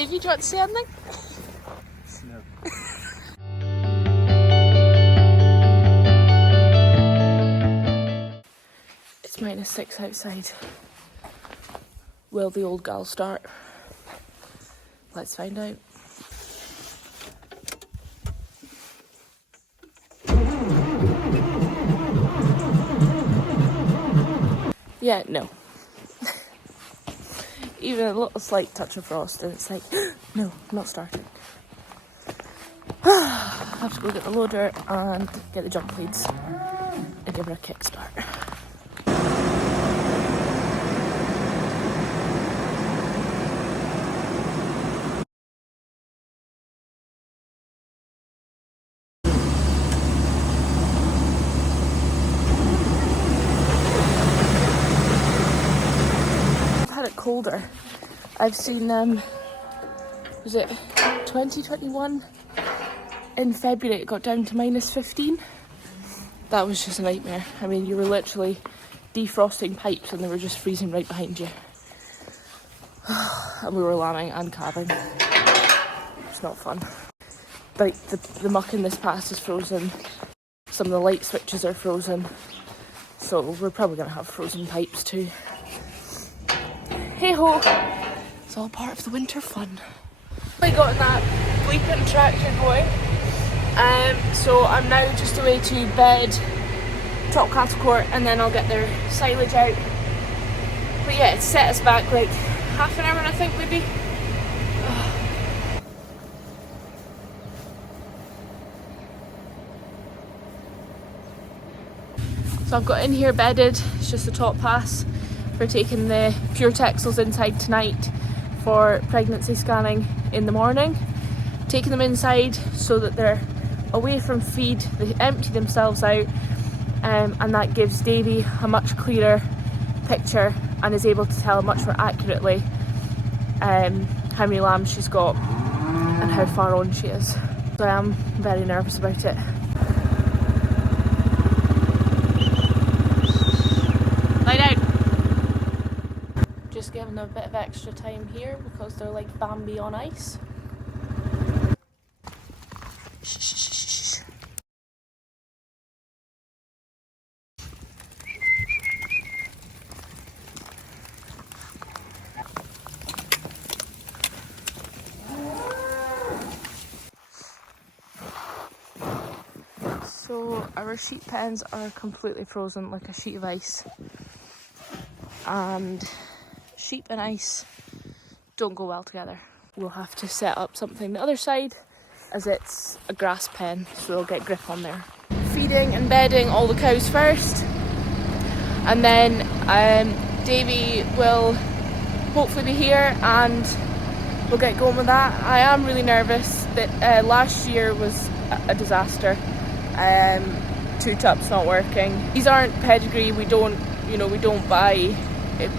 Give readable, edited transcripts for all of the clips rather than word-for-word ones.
Davy, do you want to say anything? No. It's -6 outside. Will the old gal start? Let's find out. Yeah, no. Even a little slight touch of frost and it's like, no, not starting. I have to go get the loader and get the jump leads and give her a kickstart. I've had it colder. I've seen, was it 2021? In February it got down to -15. That was just a nightmare. I mean, you were literally defrosting pipes and they were just freezing right behind you. And we were lambing and calving. It's not fun. Like, the muck in this pass is frozen. Some of the light switches are frozen. So we're probably going to have frozen pipes too. Hey ho! It's all part of the winter fun. I got that bleeping tractor going. So I'm now just away to bed, top cattle court, and then I'll get their silage out. But yeah, it's set us back like half an hour, I think, maybe. So I've got in here bedded. It's just the top pass for taking the pure texels inside tonight for pregnancy scanning in the morning. Taking them inside so that they're away from feed, they empty themselves out, and that gives Davy a much clearer picture and is able to tell much more accurately how many lambs she's got and how far on she is. So I am very nervous about it. Lie down! Just giving them a bit of extra time here because they're like Bambi on ice. So our sheep pens are completely frozen like a sheet of ice, and sheep and ice don't go well together. We'll have to set up something the other side as it's a grass pen, so they'll get grip on there. Feeding and bedding all the cows first, and then Davy will hopefully be here and we'll get going with that. I am really nervous that last year was a disaster. 2 tups not working. These aren't pedigree. We don't buy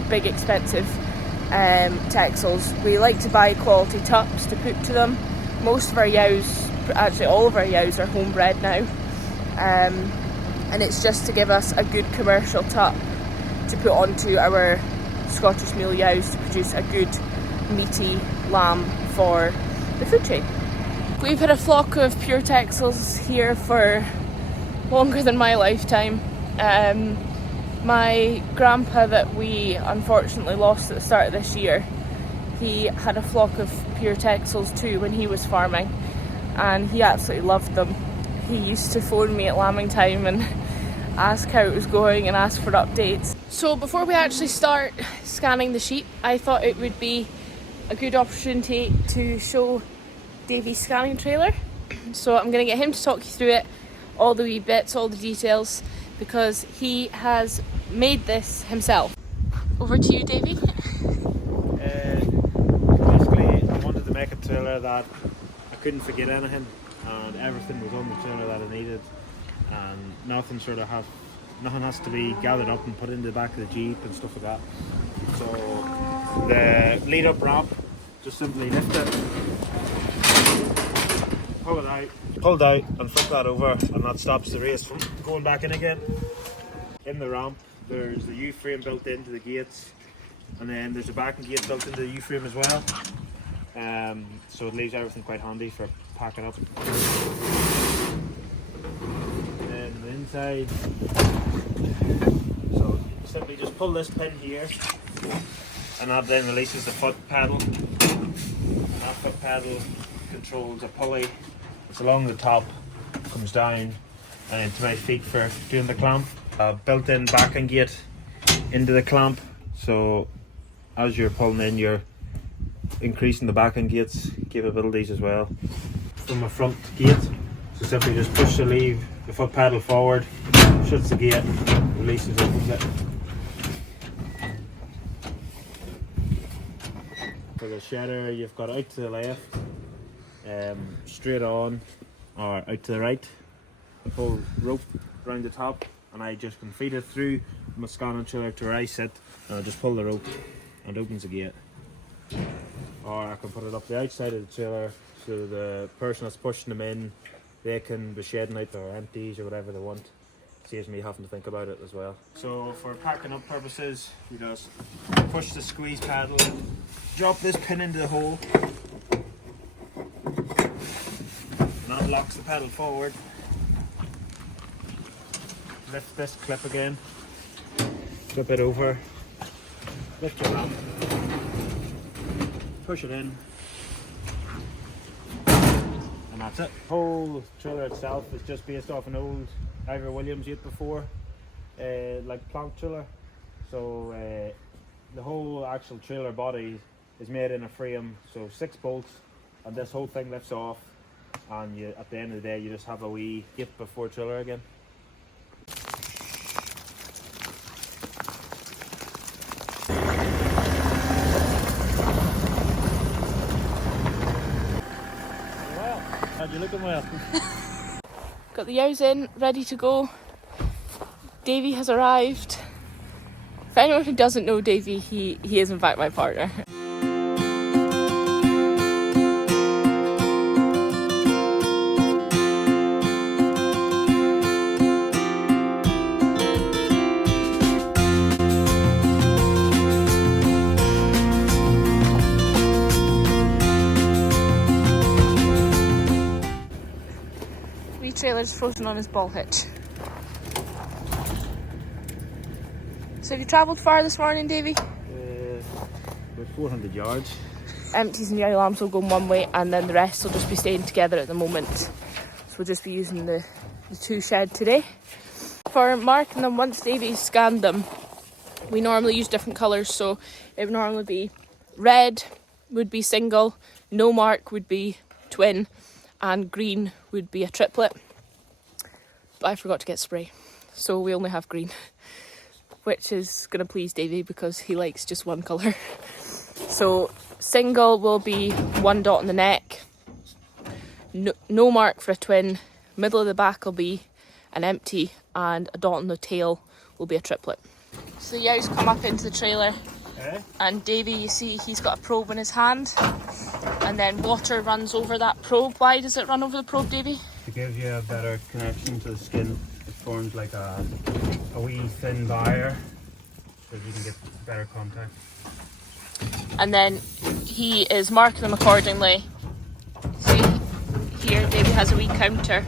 big expensive texels. We like to buy quality tups to put to them. Most of our ewes, actually all of our ewes, are homebred now, and it's just to give us a good commercial tup to put onto our Scottish meal ewes to produce a good meaty lamb for the food chain. We've had a flock of pure texels here for longer than my lifetime. My grandpa that we unfortunately lost at the start of this year, he had a flock of pure texels too when he was farming, and he absolutely loved them. He used to phone me at lambing time and ask how it was going and ask for updates. So before we actually start scanning the sheep, I thought it would be a good opportunity to show Davy's scanning trailer. So I'm going to get him to talk you through it, all the wee bits, all the details, because he has made this himself. Over to you, Davy. Basically, I wanted to make a trailer that I couldn't forget anything, and everything was on the trailer that I needed, and nothing has to be gathered up and put into the back of the Jeep and stuff like that. So the lead up ramp, just simply lift it, pull it out and flip that over, and that stops the race from going back in again. In the ramp there's the U-frame built into the gates, and then there's a backing gate built into the U-frame as well. so it leaves everything quite handy for packing up. And the inside, so simply just pull this pin here, and that then releases the foot pedal. That foot pedal controls a pulley. It's along the top, comes down, and into my feet for doing the clamp. A built-in backing gate into the clamp, so as you're pulling in, you're increasing the backing gate's capabilities as well. From a front gate, so simply just push the lever, the foot pedal forward, shuts the gate, releases it. For the shedder, you've got out to the left, straight on, or out to the right. Pull rope around the top, and I just can feed it through my scanning trailer to where I sit, and I just pull the rope and it opens the gate. Or I can put it up the outside of the trailer so the person that's pushing them in, they can be shedding out their empties or whatever they want. Saves me having to think about it as well. So for packing up purposes, you just push the squeeze pedal, drop this pin into the hole, and that locks the pedal forward. Lift this clip again, flip it over, lift your lamp, push it in, and that's it. The whole trailer itself is just based off an old Ivor Williams 8x4 like plank trailer. So the whole actual trailer body is made in a frame, so 6 bolts, and this whole thing lifts off, and you, at the end of the day, you just have a wee 8x4 trailer again. You're looking well. Got the ewes in, ready to go. Davy has arrived. For anyone who doesn't know Davy, he is in fact my partner. Trailer's frozen on his ball hitch. So have you travelled far this morning, Davy? About 400 yards. Empties and young lambs will go one way, and then the rest will just be staying together at the moment. So we'll just be using the 2 shed today. For marking them, once Davy scanned them, we normally use different colours, so it would normally be red would be single, no mark would be twin, and green would be a triplet. But I forgot to get spray, so we only have green, which is going to please Davy because he likes just one colour. So single will be 1 dot on the neck, no mark for a twin, middle of the back will be an empty, and a dot on the tail will be a triplet. So the ewes come up into the trailer, and Davy, you see he's got a probe in his hand, and then water runs over that probe. Why does it run over the probe, Davy? To give you a better connection to the skin. It forms like a wee thin barrier so you can get better contact. And then he is marking them accordingly. See here, Davy has a wee counter.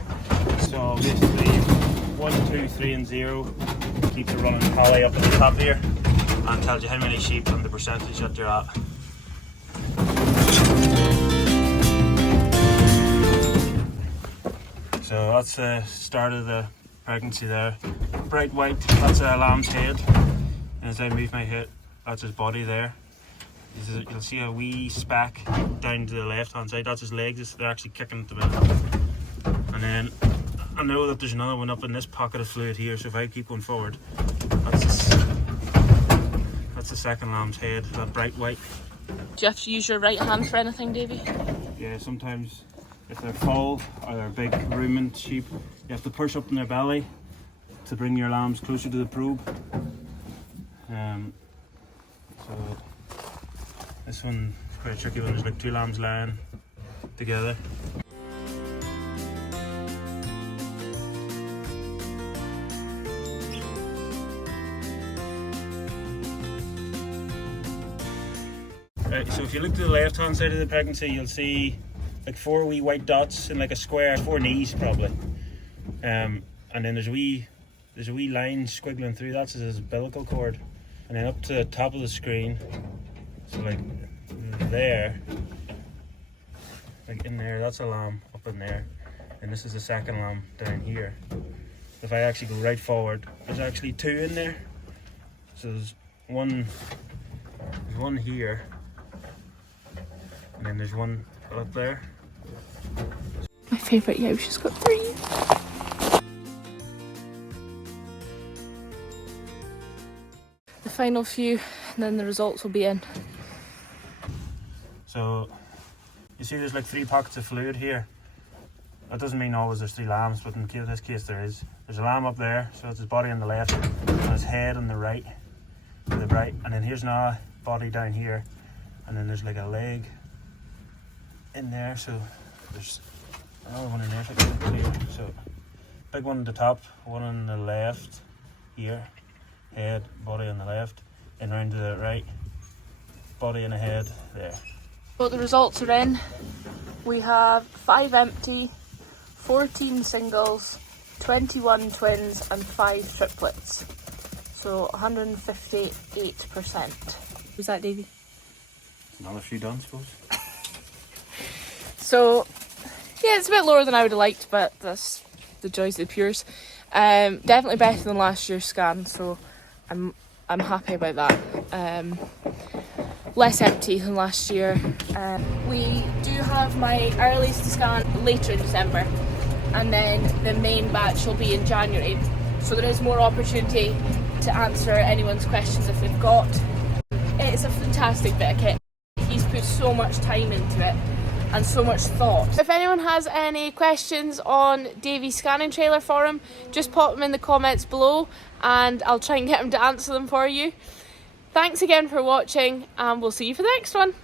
So basically 1, 2, 3 and 0 keeps a running tally up at the top here and tells you how many sheep and the percentage that you're at. So that's the start of the pregnancy there. Bright white, that's a lamb's head. And as I move my head, that's his body there. You'll see a wee speck down to the left hand side, that's his legs, they're actually kicking at the minute. And then I know that there's another one up in this pocket of fluid here, so if I keep going forward, that's the second lamb's head, that bright white. Do you have to use your right hand for anything, Davy? Yeah, sometimes if they're full or they're big ruminant sheep, you have to push up in their belly to bring your lambs closer to the probe. So this one is quite a tricky one. There's like 2 lambs lying together. Right, so So if you look to the left hand side of the pregnancy, you'll see like 4 wee white dots in like a square, 4 knees probably. And then there's a wee line squiggling through, that's his umbilical cord. And then up to the top of the screen, so like there, like in there, that's a lamb up in there. And this is the second lamb down here. If I actually go right forward, there's actually 2 in there. So there's one here, and then there's one up there. My favourite ewe, she's got 3. The final few, and then the results will be in. So you see there's like 3 pockets of fluid here. That doesn't mean always there's 3 lambs, but in this case there is. There's a lamb up there, so it's his body on the left, and his head on the right, to the right, and then here's now body down here, and then there's like a leg in there, so there's another one in there, so it's clear. So big one on the top, one on the left here, head, body on the left, and round to the right, body and a head there. So the results are in. We have 5 empty, 14 singles, 21 twins and 5 triplets. So 158%. Was that, Davy? Another few done, I suppose. So yeah, it's a bit lower than I would have liked, but that's the joys of the pures. Definitely better than last year's scan, so I'm happy about that. Less empty than last year. We do have my earliest scan later in December, and then the main batch will be in January, so there is more opportunity to answer anyone's questions if they've got. It's a fantastic bit of kit. He's put so much time into it and so much thought. If anyone has any questions on Davy's scanning trailer for him, just pop them in the comments below and I'll try and get him to answer them for you. Thanks again for watching, and we'll see you for the next one.